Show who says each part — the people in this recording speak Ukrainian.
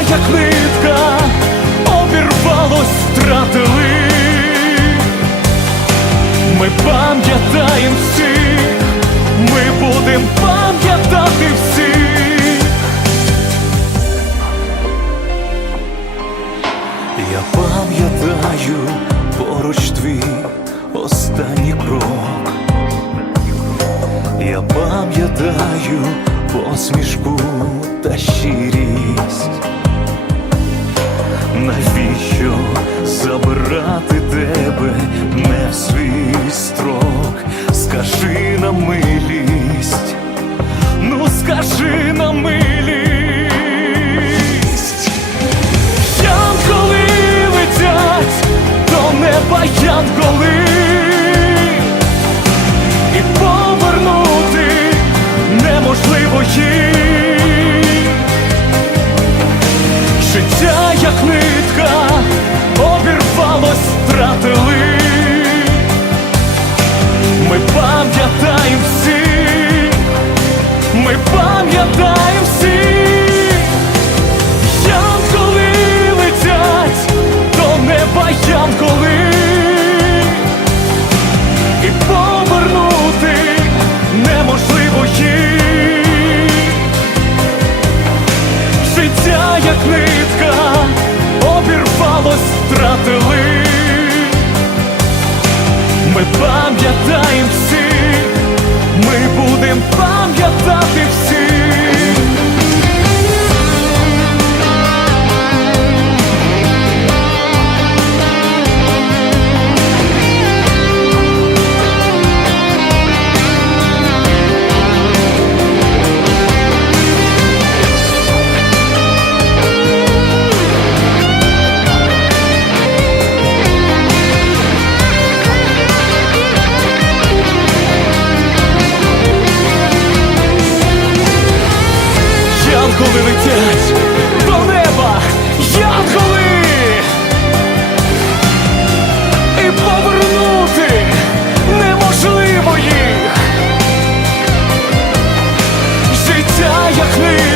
Speaker 1: Як нитка обірвалось, втратили Ми пам'ятаємо всіх, ми будем пам'ятати всіх Я пам'ятаю поруч твій останній крок. Я пам'ятаю посмішку та щирість. Навіщо забирати тебе втратили. Ми пам'ятаємо всіх, ми будем пам'ятати Життя